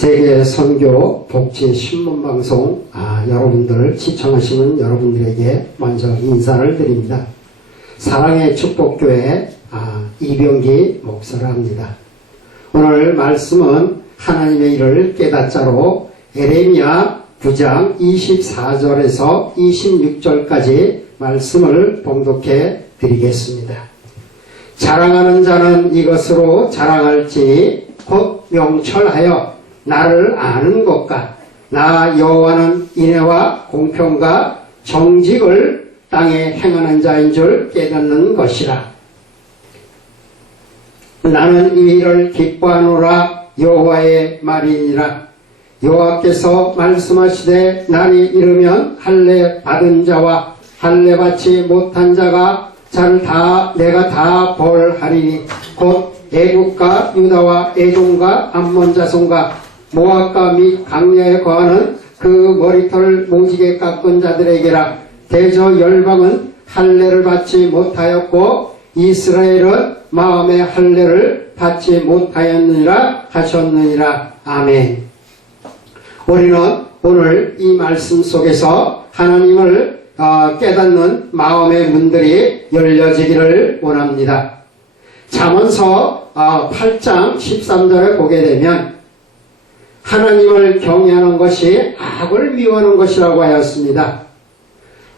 세계 선교 복지 신문방송 여러분들 시청하시는 여러분들에게 먼저 인사를 드립니다. 사랑의 축복교회 이병기 목사를 합니다. 오늘 말씀은 하나님의 일을 깨닫자로 에레미야 9장 24절에서 26절까지 말씀을 봉독해 드리겠습니다. 자랑하는 자는 이것으로 자랑할지니 곧 명철하여 나를 아는 것과 나 여호와는 인애와 공평과 정직을 땅에 행하는 자인 줄 깨닫는 것이라. 나는 이 일을 기뻐하노라. 여호와의 말이니라. 여호와께서 말씀하시되 날이 이르면 할례 받은 자와 할례 받지 못한 자가 자를 내가 다 벌하리니 곧 애국과 유다와 에돔과 암몬 자손과 모압과 및 강야에 거하는 그 머리털을 모지게 깎은 자들에게라. 대저 열방은 할례를 받지 못하였고 이스라엘은 마음의 할례를 받지 못하였느니라 하셨느니라. 아멘. 우리는 오늘 이 말씀 속에서 하나님을 깨닫는 마음의 문들이 열려지기를 원합니다. 잠언서 8장 13절에 보게 되면 하나님을 경외하는 것이 악을 미워하는 것이라고 하였습니다.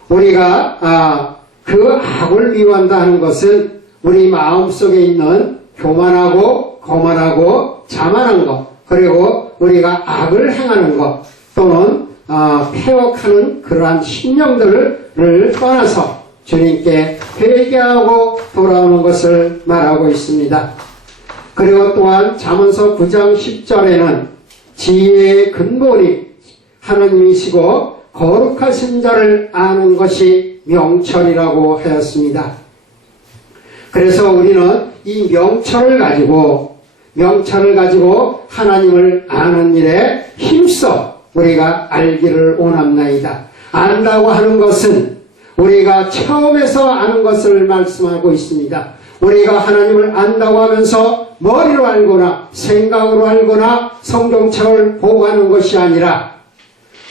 우리가 그 악을 미워한다 하는 것은 우리 마음속에 있는 교만하고 거만하고 자만한 것, 그리고 우리가 악을 행하는 것 또는 폐역하는 그러한 심령들을 떠나서 주님께 회개하고 돌아오는 것을 말하고 있습니다. 그리고 또한 잠언서 9장 10절에는 지혜의 근본이 하나님이시고 거룩하신 자를 아는 것이 명철이라고 하였습니다. 그래서 우리는 이 명철을 가지고 하나님을 아는 일에 힘써 우리가 알기를 원합나이다. 안다고 하는 것은 우리가 처음에서 아는 것을 말씀하고 있습니다. 우리가 하나님을 안다고 하면서 머리로 알거나 생각으로 알거나 성경책을 보고 하는 것이 아니라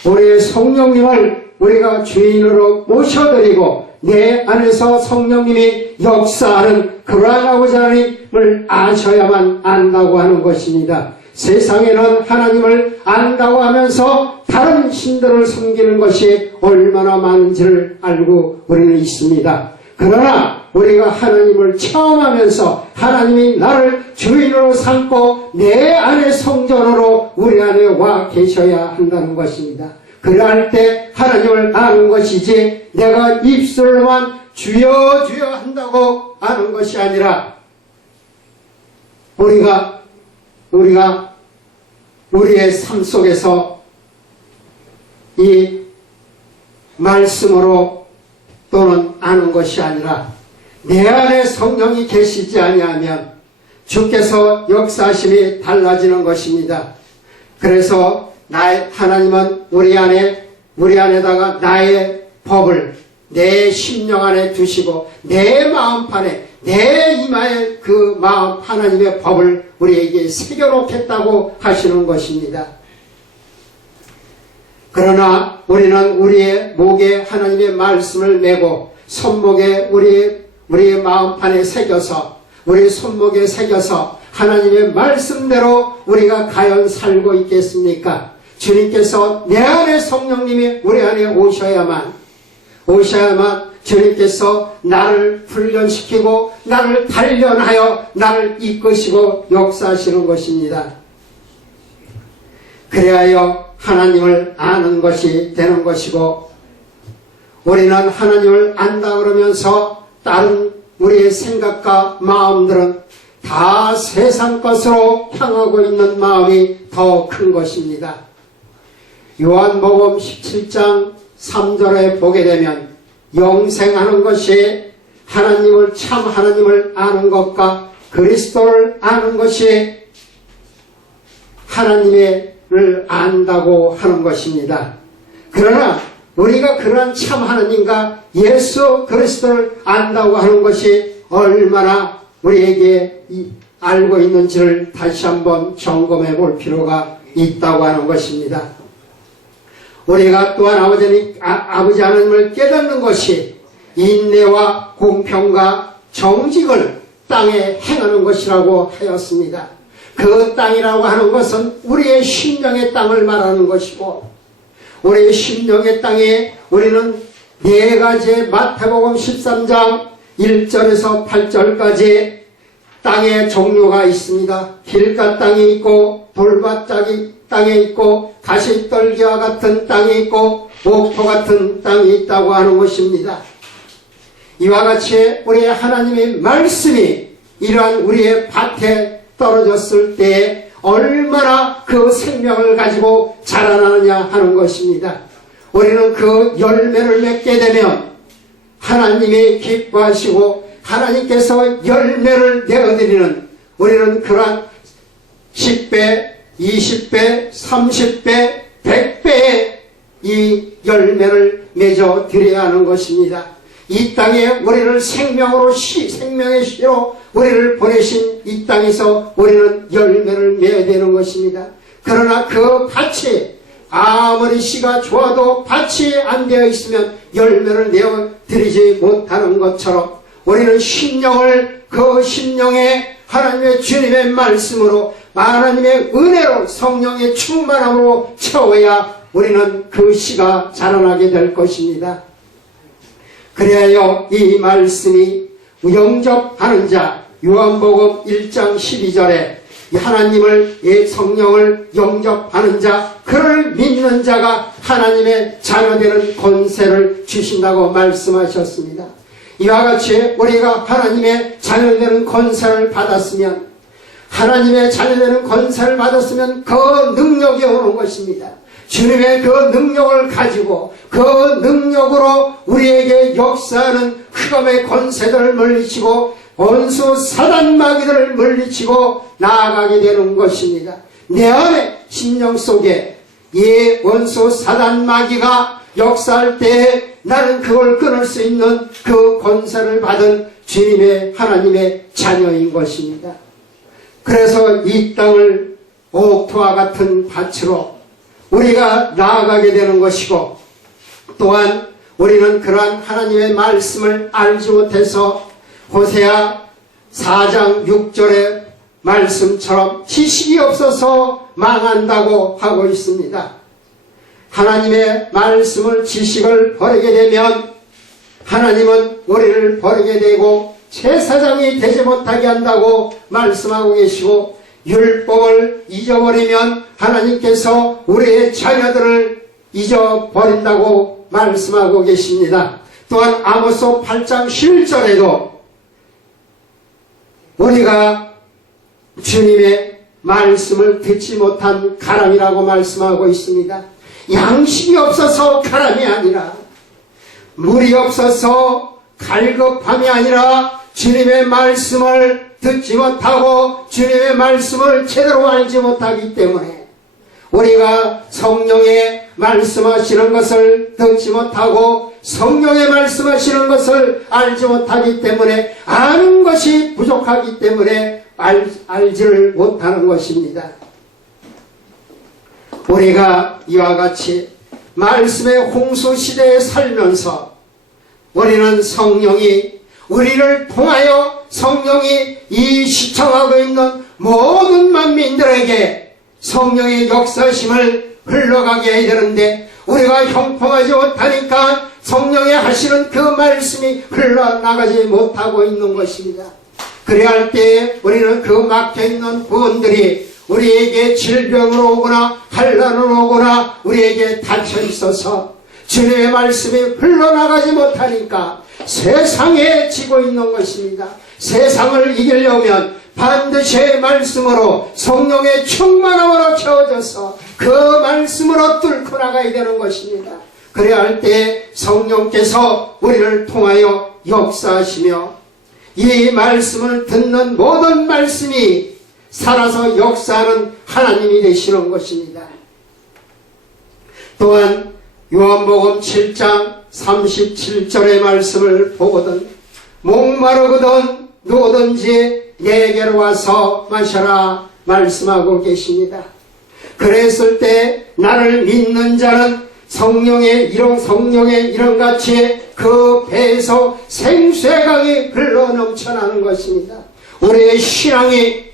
우리의 성령님을 우리가 주인으로 모셔드리고 내 안에서 성령님이 역사하는 그러한 아버지 하나님을 아셔야만 안다고 하는 것입니다. 세상에는 하나님을 안다고 하면서 다른 신들을 섬기는 것이 얼마나 많은지를 알고 우리는 있습니다. 그러나 우리가 하나님을 체험하면서 하나님이 나를 주인으로 삼고 내 안에 성전으로 우리 안에 와 계셔야 한다는 것입니다. 그러할 때 하나님을 아는 것이지 내가 입술로만 주여 주여 한다고 아는 것이 아니라 우리가 우리의 삶 속에서 이 말씀으로 또는 아는 것이 아니라 내 안에 성령이 계시지 아니하면 주께서 역사하심이 달라지는 것입니다. 그래서 하나님은 우리 안에다가 나의 법을 내 심령 안에 두시고 내 마음판에 내 이마에 그 마음 하나님의 법을 우리에게 새겨놓겠다고 하시는 것입니다. 그러나 우리는 우리의 목에 하나님의 말씀을 메고 손목에 우리의 마음판에 새겨서 우리 손목에 새겨서 하나님의 말씀대로 우리가 과연 살고 있겠습니까? 주님께서 내 안에 성령님이 우리 안에 오셔야만 주님께서 나를 훈련시키고 나를 단련하여 나를 이끄시고 역사하시는 것입니다. 그래야 하나님을 아는 것이 되는 것이고 우리는 하나님을 안다 그러면서 다른 우리의 생각과 마음들은 다 세상 것으로 향하고 있는 마음이 더 큰 것입니다. 요한복음 17장 3절에 보게 되면 영생하는 것이 참 하나님을 아는 것과 그리스도를 아는 것이 하나님을 안다고 하는 것입니다. 그러나 우리가 그러한 참 하나님과 예수 그리스도를 안다고 하는 것이 얼마나 우리에게 알고 있는지를 다시 한번 점검해 볼 필요가 있다고 하는 것입니다. 우리가 또한 아버지 하나님을 깨닫는 것이 인내와 공평과 정직을 땅에 행하는 것이라고 하였습니다. 그 땅이라고 하는 것은 우리의 심령의 땅을 말하는 것이고, 우리의 심령의 땅에 우리는 네 가지의 마태복음 13장 1절에서 8절까지 땅의 종류가 있습니다. 길가 땅이 있고, 돌밭 땅에 있고, 가시떨기와 같은 땅이 있고, 목토 같은 땅이 있다고 하는 것입니다. 이와 같이 우리의 하나님의 말씀이 이러한 우리의 밭에 떨어졌을 때 얼마나 그 생명을 가지고 자라나느냐 하는 것입니다. 우리는 그 열매를 맺게 되면 하나님이 기뻐하시고 하나님께서 열매를 내어드리는, 우리는 그러한 10배, 20배, 30배, 100배의 이 열매를 맺어 드려야 하는 것입니다. 이 땅에 우리를 생명의 씨로 우리를 보내신 이 땅에서 우리는 열매를 맺어야 되는 것입니다. 그러나 그 밭이 아무리 씨가 좋아도 밭이 안 되어 있으면 열매를 내어 드리지 못하는 것처럼 우리는 심령을 그 심령에 하나님의 주님의 말씀으로, 하나님의 은혜로, 성령의 충만함으로 채워야 우리는 그 씨가 자라나게 될 것입니다. 그래야 이 말씀이 영접하는 자, 요한복음 1장 12절에 하나님을, 성령을 영접하는 자, 그를 믿는 자가 하나님의 자녀되는 권세를 주신다고 말씀하셨습니다. 이와 같이 우리가 하나님의 자녀되는 권세를 받았으면, 그 능력이 오는 것입니다. 주님의 그 능력을 가지고 그 능력으로 우리에게 역사하는 흑암의 권세들을 물리치고 원수 사단 마귀들을 물리치고 나아가게 되는 것입니다. 내 안에 심령 속에 이 원수 사단 마귀가 역사할 때 나는 그걸 끊을 수 있는 그 권세를 받은 주님의 하나님의 자녀인 것입니다. 그래서 이 땅을 옥토와 같은 밭으로 우리가 나아가게 되는 것이고, 또한 우리는 그러한 하나님의 말씀을 알지 못해서 호세아 4장 6절의 말씀처럼 지식이 없어서 망한다고 하고 있습니다. 하나님의 말씀을, 지식을 버리게 되면 하나님은 우리를 버리게 되고 제사장이 되지 못하게 한다고 말씀하고 계시고, 율법을 잊어버리면 하나님께서 우리의 자녀들을 잊어버린다고 말씀하고 계십니다. 또한 아모스 8장 11절에도 우리가 주님의 말씀을 듣지 못한 가람이라고 말씀하고 있습니다. 양식이 없어서 가람이 아니라, 물이 없어서 갈급함이 아니라 주님의 말씀을 듣지 못하고 주님의 말씀을 제대로 알지 못하기 때문에, 우리가 성령의 말씀하시는 것을 듣지 못하고 성령의 말씀하시는 것을 알지 못하기 때문에, 아는 것이 부족하기 때문에 알지를 못하는 것입니다. 우리가 이와 같이 말씀의 홍수 시대에 살면서 우리는 성령이 우리를 통하여, 성령이 이 시청하고 있는 모든 만민들에게 성령의 역사심을 흘러가게 해야 되는데, 우리가 형통하지 못하니까 성령의 하시는 그 말씀이 흘러나가지 못하고 있는 것입니다. 그래야 할 때에 우리는 그 막혀있는 부분들이 우리에게 질병으로 오거나 환난으로 오거나 우리에게 닫혀 있어서 주님의 말씀이 흘러나가지 못하니까 세상에 지고 있는 것입니다. 세상을 이기려면 반드시 말씀으로, 성령의 충만함으로 채워져서 그 말씀으로 뚫고 나가야 되는 것입니다. 그래야 할 때 성령께서 우리를 통하여 역사하시며 이 말씀을 듣는 모든 말씀이 살아서 역사하는 하나님이 되시는 것입니다. 또한 요한복음 7장 37절의 말씀을 보거든 목마르거든 누구든지 내게로 와서 마셔라 말씀하고 계십니다. 그랬을 때 나를 믿는 자는 성령의 이름같이 그 배에서 생수의 강이 흘러 넘쳐나는 것입니다. 우리의 신앙이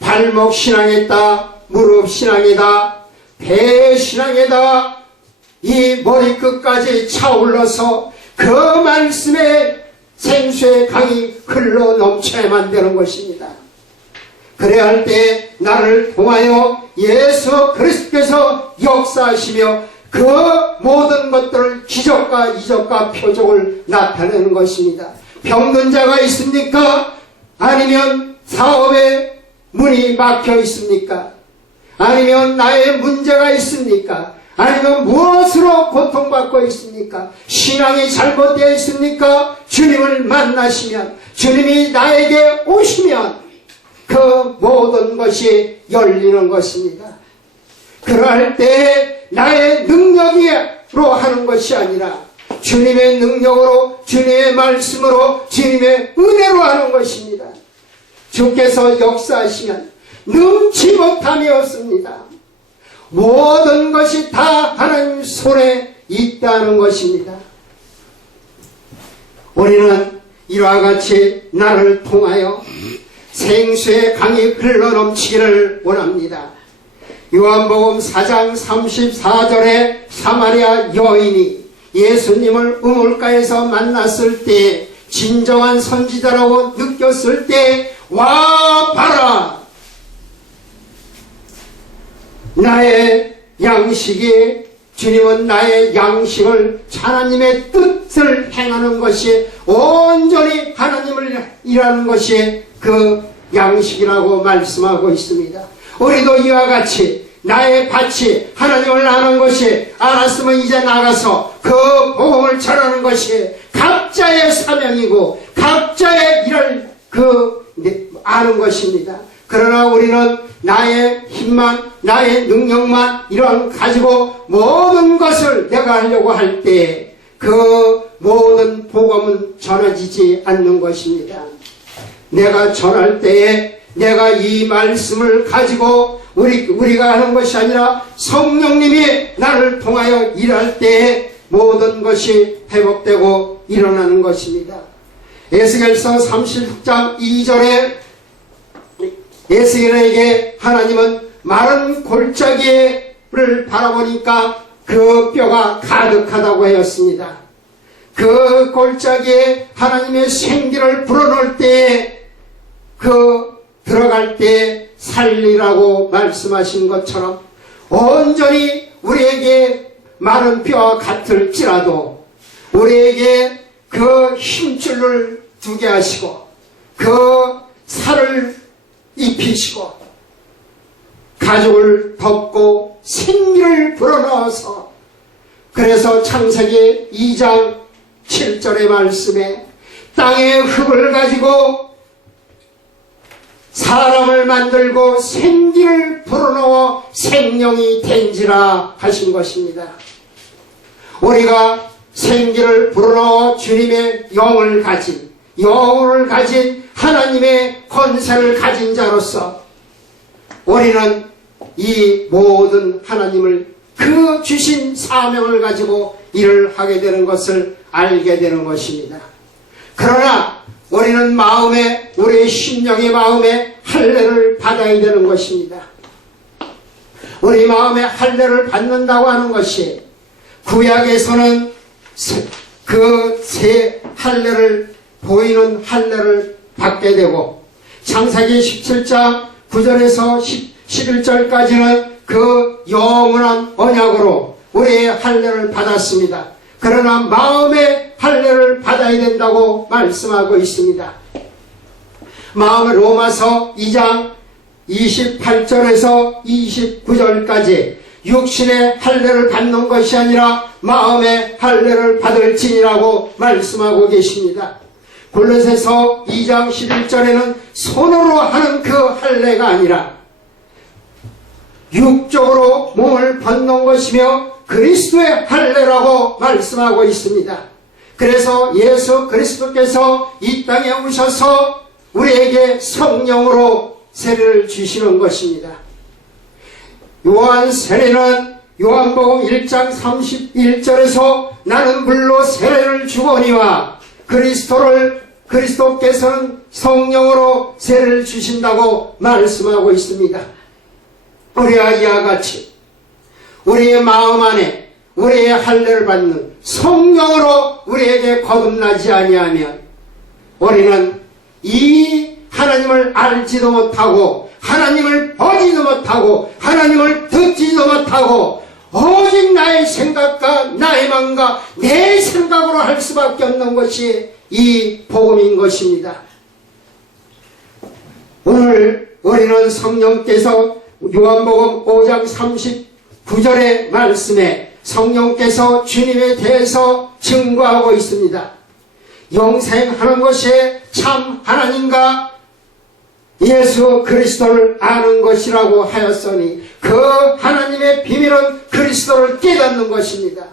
발목 신앙이다, 무릎 신앙이다, 배 신앙이다, 이 머리끝까지 차올라서 그 말씀에 생수의 강이 흘러 넘쳐야만 되는 것입니다. 그래야 할 때 나를 통하여 예수 그리스도께서 역사하시며 그 모든 것들을 기적과 이적과 표적을 나타내는 것입니다. 병든 자가 있습니까? 아니면 사업에 문이 막혀 있습니까? 아니면 나의 문제가 있습니까? 아니면 무엇으로 고통받고 있습니까? 신앙이 잘못되어 있습니까? 주님을 만나시면, 주님이 나에게 오시면 그 모든 것이 열리는 것입니다. 그러할 때 나의 능력으로 하는 것이 아니라 주님의 능력으로, 주님의 말씀으로, 주님의 은혜로 하는 것입니다. 주께서 역사하시면 능치 못함이 없습니다. 모든 것이 다 하나님 손에 있다는 것입니다. 우리는 이와 같이 나를 통하여 생수의 강이 흘러넘치기를 원합니다. 요한복음 4장 34절에 사마리아 여인이 예수님을 우물가에서 만났을 때, 진정한 선지자라고 느꼈을 때, 와 봐라, 나의 양식이, 주님은 나의 양식을, 하나님의 뜻을 행하는 것이, 온전히 하나님을 일하는 것이 그 양식이라고 말씀하고 있습니다. 우리도 이와 같이 나의 밭이 하나님을 아는 것이, 알았으면 이제 나가서 그 복음을 전하는 것이 각자의 사명이고 각자의 일을 아는 것입니다. 그러나 우리는 나의 힘만, 나의 능력만 이런 가지고 모든 것을 내가 하려고 할 때 그 모든 복음은 전해지지 않는 것입니다. 내가 전할 때에 내가 이 말씀을 가지고 우리가 하는 것이 아니라 성령님이 나를 통하여 일할 때에 모든 것이 회복되고 일어나는 것입니다. 에스겔서 36장 2절에 에스겔에게 하나님은 마른 골짜기를 바라보니까 그 뼈가 가득하다고 하였습니다. 그 골짜기에 하나님의 생기를 불어넣을 때에 들어갈 때 살리라고 말씀하신 것처럼 온전히 우리에게 마른 뼈와 같을지라도 우리에게 그 힘줄을 두게 하시고 그 살을 입히시고 가죽을 덮고 생기를 불어넣어서, 그래서 창세기 2장 7절의 말씀에 땅의 흙을 가지고 사람을 만들고 생기를 불어넣어 생명이 된지라 하신 것입니다. 우리가 생기를 불어넣어 주님의 영을 가진 하나님의 권세를 가진 자로서 우리는 이 모든 하나님을 그 주신 사명을 가지고 일을 하게 되는 것을 알게 되는 것입니다. 그러나 우리는 우리의 심령의 마음에 할례를 받아야 되는 것입니다. 우리 마음에 할례를 받는다고 하는 것이, 구약에서는 그 세 할례를, 보이는 할례를 받게 되고, 창세기 17장 9절에서 11절까지는 그 영원한 언약으로 우리의 할례를 받았습니다. 그러나 마음의 할례를 받아야 된다고 말씀하고 있습니다. 로마서 2장 28절에서 29절까지 육신의 할례를 받는 것이 아니라 마음의 할례를 받을지니라고 말씀하고 계십니다. 골로새서 2장 11절에는 손으로 하는 그 할례가 아니라 육적으로 몸을 벗는 것이며 그리스도의 할례라고 말씀하고 있습니다. 그래서 예수 그리스도께서 이 땅에 오셔서 우리에게 성령으로 세례를 주시는 것입니다. 요한 세례는 요한복음 1장 31절에서 나는 물로 세례를 주거니와 그리스도께서는 성령으로 세례를 주신다고 말씀하고 있습니다. 우리와 이와 같이 우리의 마음 안에 우리의 할례를 받는 성령으로 우리에게 거듭나지 아니하면 우리는 이 하나님을 알지도 못하고 하나님을 보지도 못하고 하나님을 듣지도 못하고 오직 나의 생각과 나의 마음과 내 생각으로 할 수밖에 없는 것이 이 복음인 것입니다. 오늘 우리는 성령께서 요한복음 5장 39절의 말씀에 성령께서 주님에 대해서 증거하고 있습니다. 영생하는 것이 참 하나님과 예수 그리스도를 아는 것이라고 하였으니 그 하나님의 비밀은 그리스도를 깨닫는 것입니다.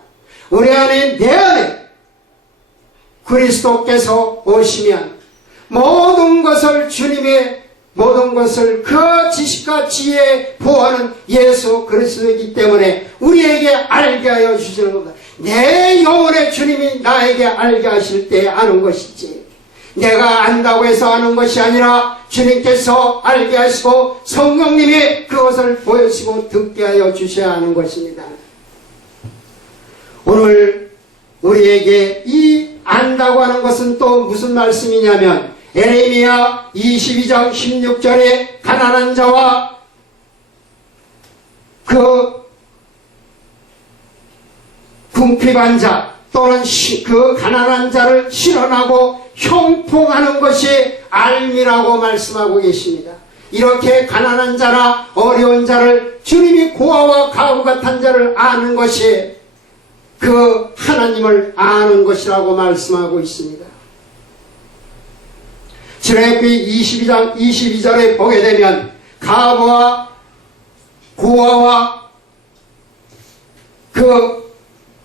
우리 안에 내 안에 그리스도께서 오시면 모든 것을 주님의 모든 것을 그 지식과 지혜에 보호하는 예수 그리스도이기 때문에 우리에게 알게 하여 주시는 겁니다. 내 영혼의 주님이 나에게 알게 하실 때 아는 것이지 내가 안다고 해서 아는 것이 아니라 주님께서 알게 하시고 성령님이 그것을 보여주시고 듣게 하여 주셔야 하는 것입니다. 오늘 우리에게 이 안다고 하는 것은 또 무슨 말씀이냐면 에레미야 22장 16절에 가난한 자와 그 궁핍한 자 또는 그 가난한 자를 실현하고 형통하는 것이 알미라고 말씀하고 계십니다. 이렇게 가난한 자나 어려운 자를 주님이 고아와 가부 같은 자를 아는 것이 그 하나님을 아는 것이라고 말씀하고 있습니다. 출애굽기 22장 22절에 보게 되면 가부와 고아와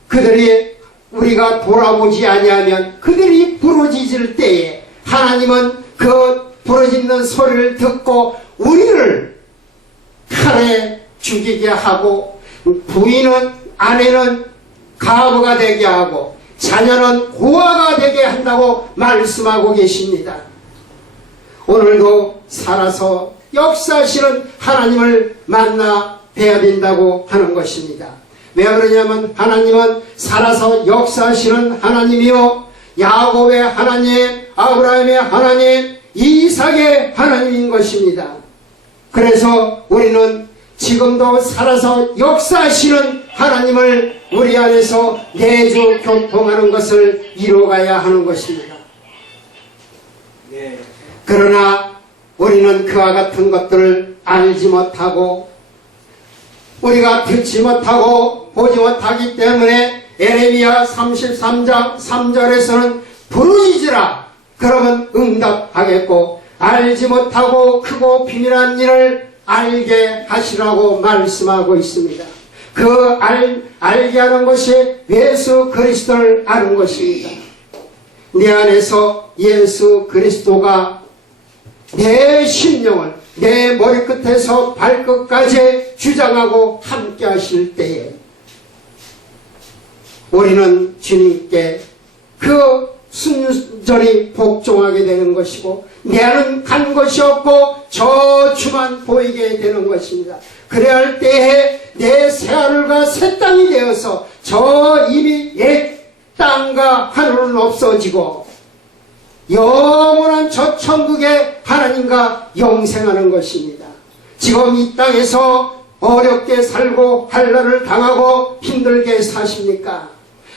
그들이 우리가 돌아보지 아니하면 그들이 부르짖을 때에 하나님은 그 부르짖는 소리를 듣고 우리를 칼에 죽이게 하고 부인은 아내는 가부가 되게 하고 자녀는 고아가 되게 한다고 말씀하고 계십니다. 오늘도 살아서 역사하시는 하나님을 만나 뵈야 된다고 하는 것입니다. 왜 그러냐면 하나님은 살아서 역사하시는 하나님이요 야곱의 하나님, 아브라함의 하나님, 이삭의 하나님인 것입니다. 그래서 우리는 지금도 살아서 역사하시는 하나님을 우리 안에서 내주 교통하는 것을 이루어가야 하는 것입니다. 그러나 우리는 그와 같은 것들을 알지 못하고 우리가 듣지 못하고 보지 못하기 때문에 에레미야 33장 3절에서는 부르짖으라 그러면 응답하겠고 알지 못하고 크고 비밀한 일을 알게 하시라고 말씀하고 있습니다. 그 알게 하는 것이 예수 그리스도를 아는 것입니다. 내 안에서 예수 그리스도가 내 심령을 내 머리끝에서 발끝까지 주장하고 함께 하실 때에 우리는 주님께 그 순전히 복종하게 되는 것이고 내 안은 간 것이 없고 저 주만 보이게 되는 것입니다. 그래야 할 때에 내 새하늘과 새 땅이 되어서 저 이미 옛 땅과 하늘은 없어지고 영원한 저 천국의 하나님과 영생하는 것입니다. 지금 이 땅에서 어렵게 살고 환난을 당하고 힘들게 사십니까?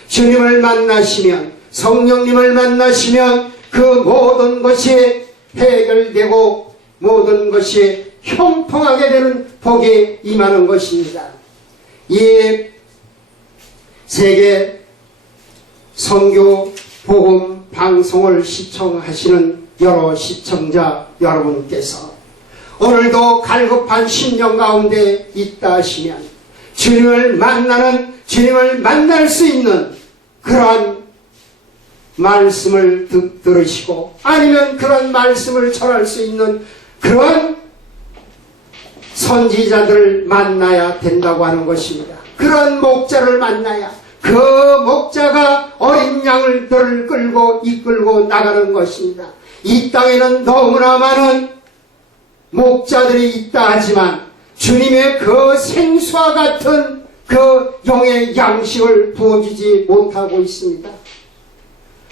주님을 만나시면 성령님을 만나시면 그 모든 것이 해결되고 모든 것이 형통하게 되는 복이 임하는 것입니다. 이 세계 선교 복음 방송을 시청하시는 여러 시청자 여러분께서 오늘도 갈급한 심령 가운데 있다 하시면 주님을 만날 수 있는 그러한 말씀을 들으시고 아니면 그런 말씀을 전할 수 있는 그런 선지자들을 만나야 된다고 하는 것입니다. 그런 목자를 만나야 그 목자가 어린 양들을 끌고 이끌고 나가는 것입니다. 이 땅에는 너무나 많은 목자들이 있다 하지만 주님의 그 생수와 같은 그 영의 양식을 부어주지 못하고 있습니다.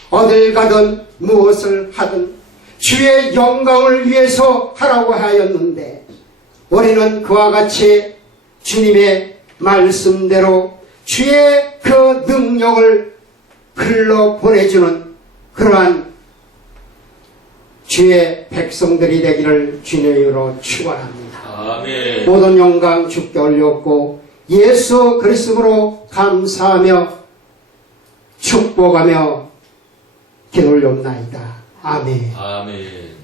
어딜 가든 무엇을 하든 주의 영광을 위해서 하라고 하였는데 우리는 그와 같이 주님의 말씀대로 주의 그 능력을 흘러 보내주는 그러한 주의 백성들이 되기를 주님의 이름으로 축원합니다. 아멘. 모든 영광 주께 올렸고 예수 그리스도로 감사하며 축복하며 기도 올렸나이다. 아멘. 아멘.